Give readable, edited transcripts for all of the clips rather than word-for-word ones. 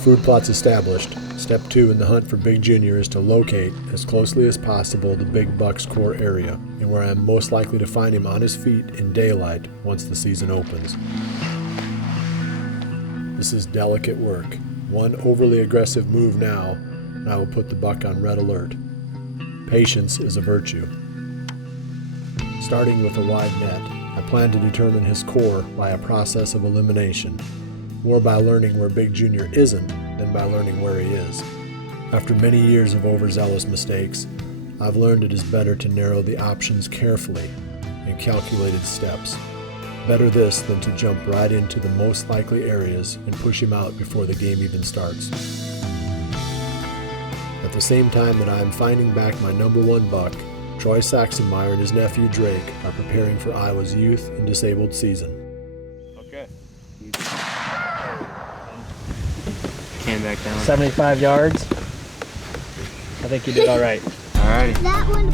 food plot's established, step 2 in the hunt for Big Junior is to locate, as closely as possible, the big buck's core area and where I am most likely to find him on his feet in daylight once the season opens. This is delicate work. One overly aggressive move now, and I will put the buck on red alert. Patience is a virtue. Starting with a wide net, I plan to determine his core by a process of elimination, more by learning where Big Junior isn't than by learning where he is. After many years of overzealous mistakes, I've learned it is better to narrow the options carefully in calculated steps. Better this than to jump right into the most likely areas and push him out before the game even starts. At the same time that I am finding back my number 1 buck, Troy Saxenmeyer and his nephew Drake are preparing for Iowa's youth and disabled season. Okay. Came back down. 75 yards. I think you did all right. Alrighty. That one.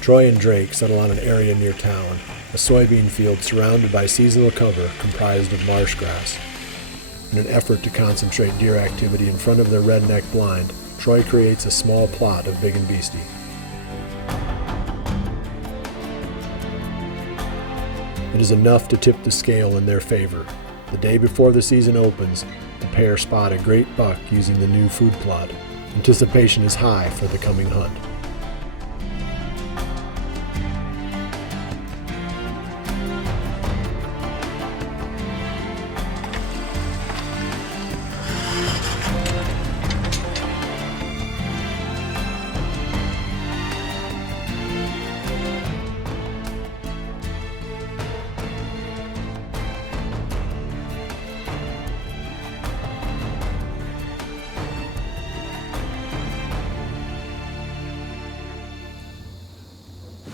Troy and Drake settle on an area near town, a soybean field surrounded by seasonal cover comprised of marsh grass. In an effort to concentrate deer activity in front of their redneck blind, Troy creates a small plot of big and beastie. It is enough to tip the scale in their favor. The day before the season opens, the pair spot a great buck using the new food plot. Anticipation is high for the coming hunt.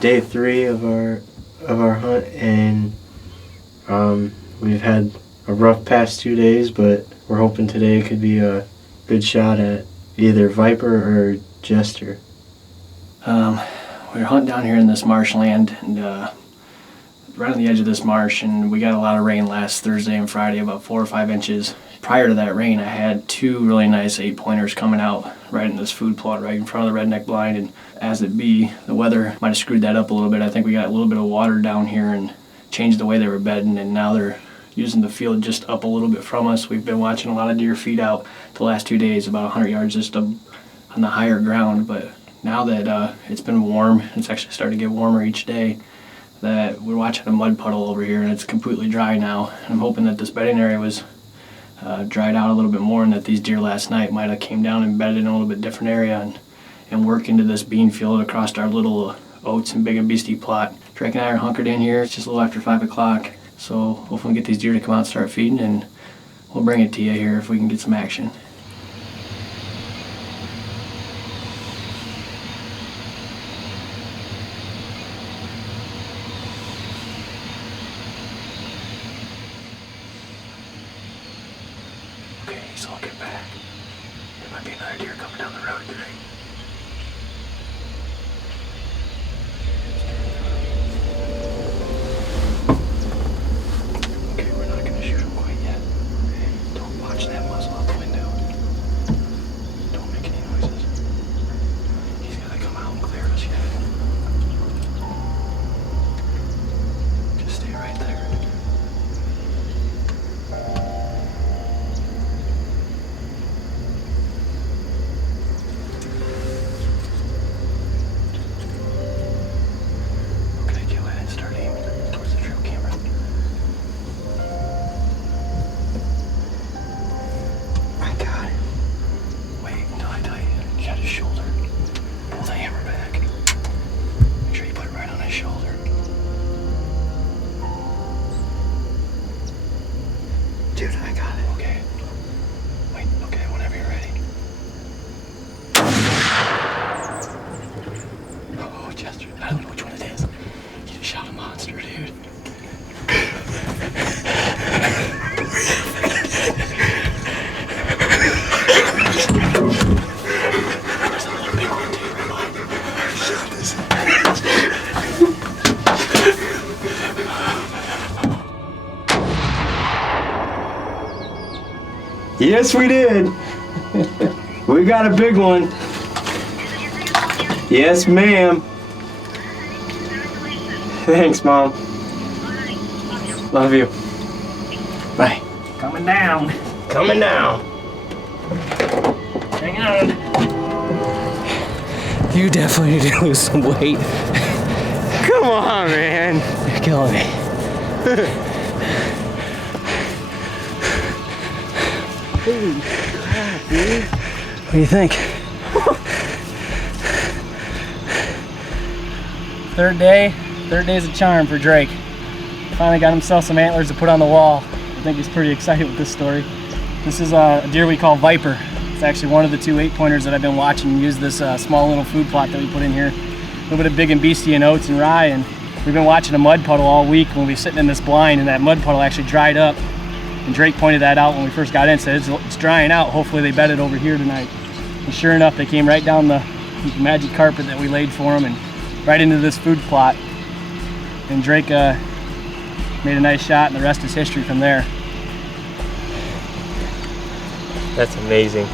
Day 3 of our hunt, and we've had a rough past 2 days, but we're hoping today could be a good shot at either viper or jester. We're hunting down here in this marshland, and right on the edge of this marsh, and we got a lot of rain last Thursday and Friday, about 4 or 5 inches. Prior to that rain, I had 2 really nice 8-pointers coming out right in this food plot right in front of the redneck blind, and as it be, the weather might have screwed that up a little bit. I think we got a little bit of water down here and changed the way they were bedding, and now they're using the field just up a little bit from us. We've been watching a lot of deer feed out the last 2 days, about 100 yards just up on the higher ground, but now that it's been warm, it's actually starting to get warmer each day, that we're watching a mud puddle over here, and it's completely dry now. I'm hoping that this bedding area was dried out a little bit more, and that these deer last night might have came down and bedded in a little bit different area and work into this bean field across our little oats and big and beastie plot. Drake and I are hunkered in here. It's just a little after 5 o'clock, so hopefully we get these deer to come out and start feeding, and we'll bring it to you here if we can get some action. Okay, so I'll get back. There might be another deer coming down the road today. Okay, we're not gonna shoot him quite yet. Don't watch that muzzle out the window. Don't make any noises. He's gotta come out and clear us yet. Just stay right there. Yes, we did. We got a big one. Yes, ma'am. Thanks, Mom. Love you. Bye. Coming down. Coming down. Hang on. You definitely need to lose some weight. Come on, man. You're killing me. Holy crap, dude. What do you think? Third day's a charm for Drake. Finally got himself some antlers to put on the wall. I think he's pretty excited with this story. This is a deer we call Viper. It's actually one of the 2 8-pointers that I've been watching use this small little food plot that we put in here. A little bit of big and beastie and oats and rye, and we've been watching a mud puddle all week when we were sitting in this blind, and that mud puddle actually dried up. And Drake pointed that out when we first got in, said it's drying out, hopefully they bedded over here tonight. And sure enough, they came right down the magic carpet that we laid for them and right into this food plot. And Drake made a nice shot, and the rest is history from there. That's amazing.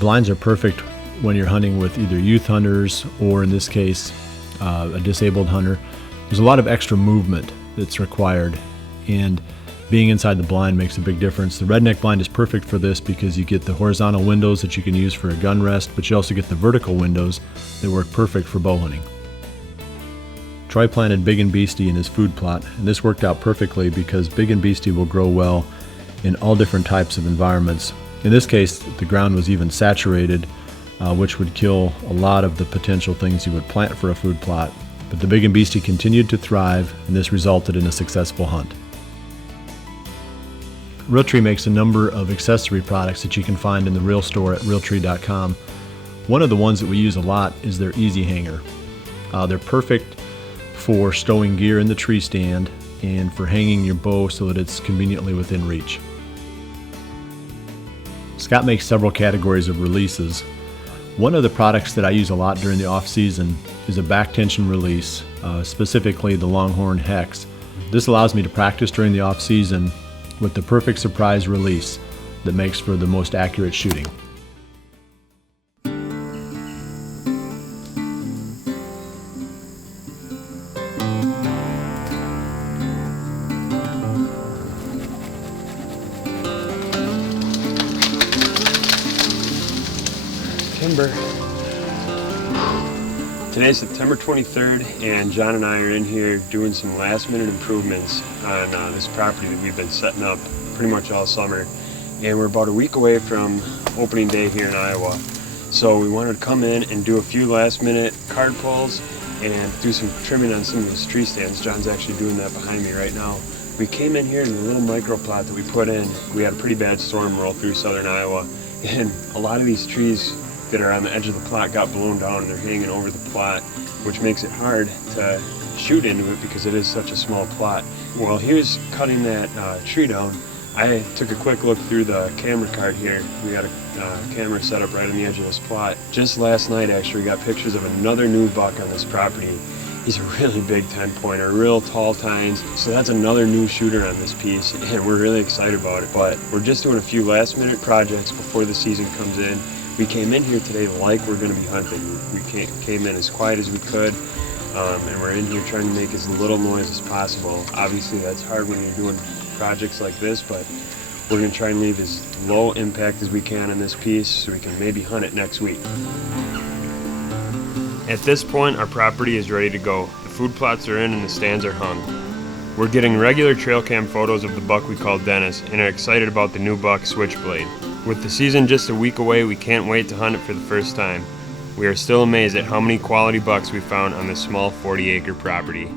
Blinds are perfect when you're hunting with either youth hunters or, in this case, a disabled hunter. There's a lot of extra movement that's required, and being inside the blind makes a big difference. The redneck blind is perfect for this because you get the horizontal windows that you can use for a gun rest, but you also get the vertical windows that work perfect for bow hunting. Troy planted Big and Beastie in his food plot, and this worked out perfectly because Big and Beastie will grow well in all different types of environments. In this case, the ground was even saturated, which would kill a lot of the potential things you would plant for a food plot. But the Big and Beastie continued to thrive, and this resulted in a successful hunt. Realtree makes a number of accessory products that you can find in the Real store at Realtree.com. One of the ones that we use a lot is their Easy Hanger. They're perfect for stowing gear in the tree stand and for hanging your bow so that it's conveniently within reach. Scott makes several categories of releases. One of the products that I use a lot during the off season is a back tension release, specifically the Longhorn Hex. This allows me to practice during the off season with the perfect surprise release that makes for the most accurate shooting. Timber. Today's September 23rd, and John and I are in here doing some last minute improvements on this property that we've been setting up pretty much all summer. And we're about a week away from opening day here in Iowa. So we wanted to come in and do a few last minute card pulls and do some trimming on some of those tree stands. John's actually doing that behind me right now. We came in here in the little micro plot that we put in. We had a pretty bad storm roll through southern Iowa, and a lot of these trees that are on the edge of the plot got blown down and they're hanging over the plot, which makes it hard to shoot into it because it is such a small plot. While he was cutting that tree down, I took a quick look through the camera card here. We got a camera set up right on the edge of this plot. Just last night, actually, we got pictures of another new buck on this property. He's a really big 10-pointer, real tall tines. So that's another new shooter on this piece, and we're really excited about it. But we're just doing a few last-minute projects before the season comes in. We came in here today like we're going to be hunting. We came in as quiet as we could, and we're in here trying to make as little noise as possible. Obviously, that's hard when you're doing projects like this, but we're going to try and leave as low impact as we can on this piece so we can maybe hunt it next week. At this point, our property is ready to go. The food plots are in and the stands are hung. We're getting regular trail cam photos of the buck we call Dennis and are excited about the new buck Switchblade. With the season just a week away, we can't wait to hunt it for the first time. We are still amazed at how many quality bucks we found on this small 40-acre property.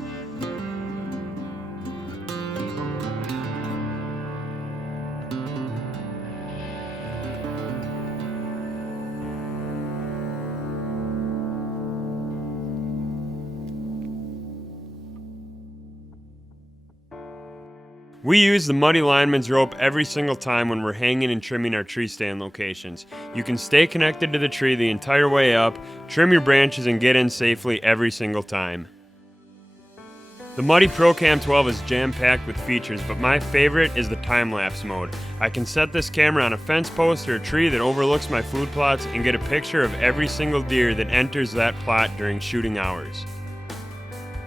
We use the Muddy Lineman's rope every single time when we're hanging and trimming our tree stand locations. You can stay connected to the tree the entire way up, trim your branches, and get in safely every single time. The Muddy ProCam 12 is jam-packed with features, but my favorite is the time-lapse mode. I can set this camera on a fence post or a tree that overlooks my food plots and get a picture of every single deer that enters that plot during shooting hours.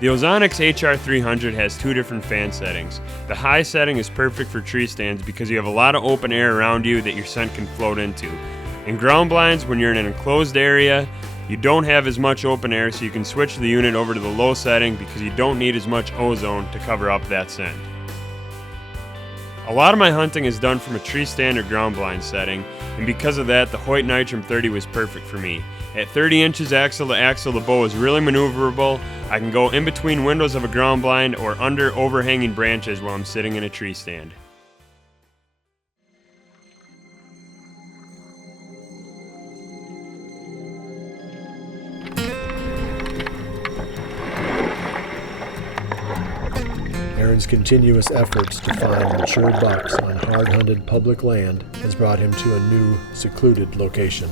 The Ozonics HR300 has two different fan settings. The high setting is perfect for tree stands because you have a lot of open air around you that your scent can float into. In ground blinds, when you're in an enclosed area, you don't have as much open air, so you can switch the unit over to the low setting because you don't need as much ozone to cover up that scent. A lot of my hunting is done from a tree stand or ground blind setting, and because of that, the Hoyt Nitram 30 was perfect for me. At 30 inches axle to axle, the bow is really maneuverable. I can go in between windows of a ground blind or under overhanging branches while I'm sitting in a tree stand. Aaron's continuous efforts to find mature bucks on hard-hunted public land has brought him to a new, secluded location.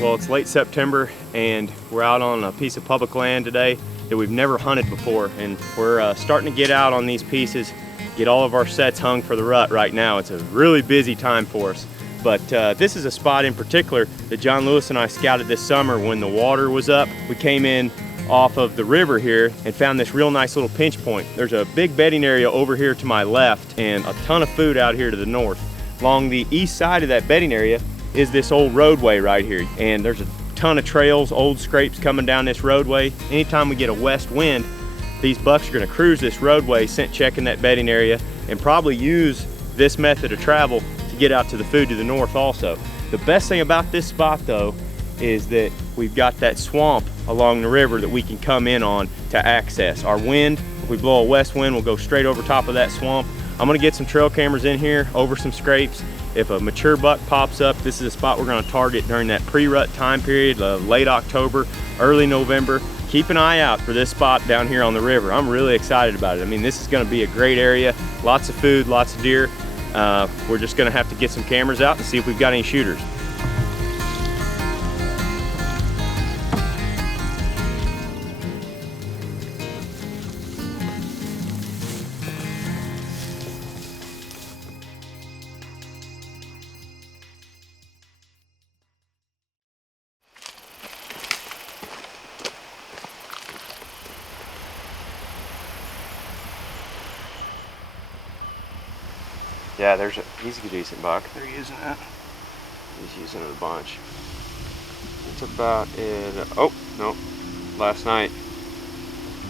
Well, it's late September and we're out on a piece of public land today that we've never hunted before, and we're starting to get out on these pieces, get all of our sets hung for the rut right now. It's a really busy time for us, but this is a spot in particular that John Lewis and I scouted this summer when the water was up. We came in off of the river here and found this real nice little pinch point. There's a big bedding area over here to my left and a ton of food out here to the north. Along the east side of that bedding area is this old roadway right here, and there's a ton of trails, old scrapes coming down this roadway. Anytime we get a west wind, these bucks are going to cruise this roadway, scent checking that bedding area, and probably use this method of travel to get out to the food to the north also. The best thing about this spot though is that we've got that swamp along the river that we can come in on to access. Our wind, if we blow a west wind, will go straight over top of that swamp. I'm gonna get some trail cameras in here over some scrapes. If a mature buck pops up, this is a spot we're gonna target during that pre-rut time period, late October, early November. Keep an eye out for this spot down here on the river. I'm really excited about it. I mean, this is gonna be a great area, lots of food, lots of deer. We're just gonna have to get some cameras out and see if we've got any shooters. Yeah, he's a decent buck. They're using it. He's using it a bunch. It's about oh, no, last night.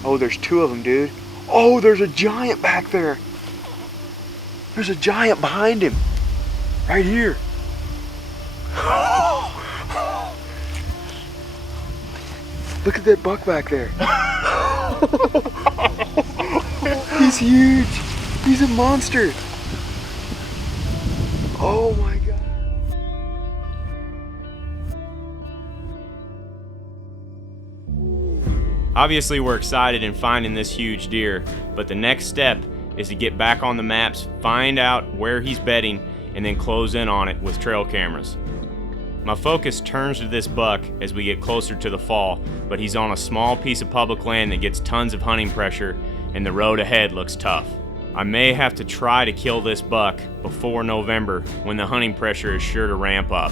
Oh, there's two of them, dude. Oh, there's a giant back there. There's a giant behind him. Right here. Look at that buck back there. He's huge. He's a monster. Oh my God. Obviously we're excited in finding this huge deer, but the next step is to get back on the maps, find out where he's bedding, and then close in on it with trail cameras. My focus turns to this buck as we get closer to the fall, but he's on a small piece of public land that gets tons of hunting pressure, and the road ahead looks tough. I may have to try to kill this buck before November when the hunting pressure is sure to ramp up.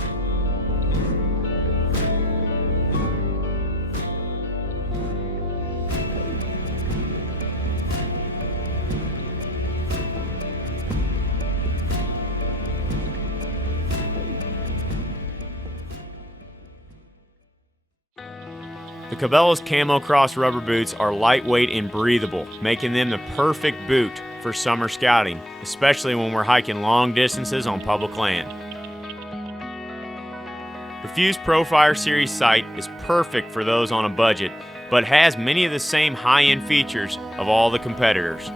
The Cabela's Camo Cross rubber boots are lightweight and breathable, making them the perfect boot for summer scouting, especially when we're hiking long distances on public land. The Fuse ProFire Series sight is perfect for those on a budget, but has many of the same high-end features of all the competitors.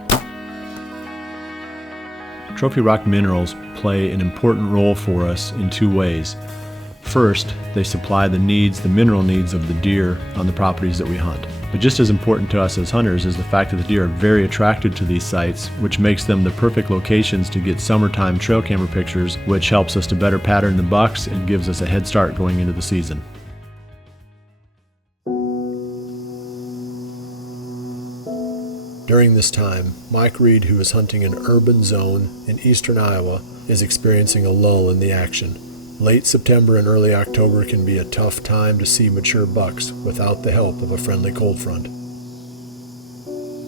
Trophy rock minerals play an important role for us in two ways. First, they supply the mineral needs of the deer on the properties that we hunt. But just as important to us as hunters is the fact that the deer are very attracted to these sites, which makes them the perfect locations to get summertime trail camera pictures, which helps us to better pattern the bucks and gives us a head start going into the season. During this time, Mike Reed, who is hunting an urban zone in eastern Iowa, is experiencing a lull in the action. Late September and early October can be a tough time to see mature bucks without the help of a friendly cold front.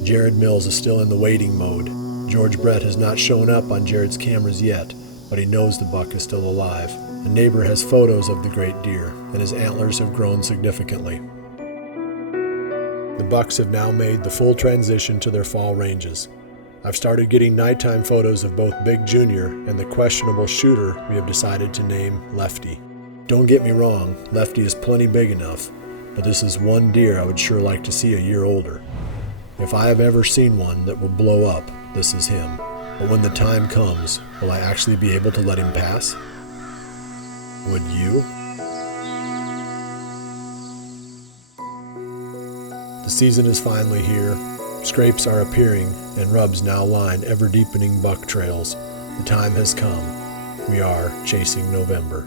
Jared Mills is still in the waiting mode. George Brett has not shown up on Jared's cameras yet, but he knows the buck is still alive. A neighbor has photos of the great deer, and his antlers have grown significantly. The bucks have now made the full transition to their fall ranges. I've started getting nighttime photos of both Big Junior and the questionable shooter we have decided to name Lefty. Don't get me wrong, Lefty is plenty big enough, but this is one deer I would sure like to see a year older. If I have ever seen one that will blow up, this is him. But when the time comes, will I actually be able to let him pass? Would you? The season is finally here. Scrapes are appearing, and rubs now line ever-deepening buck trails. The time has come. We are chasing November.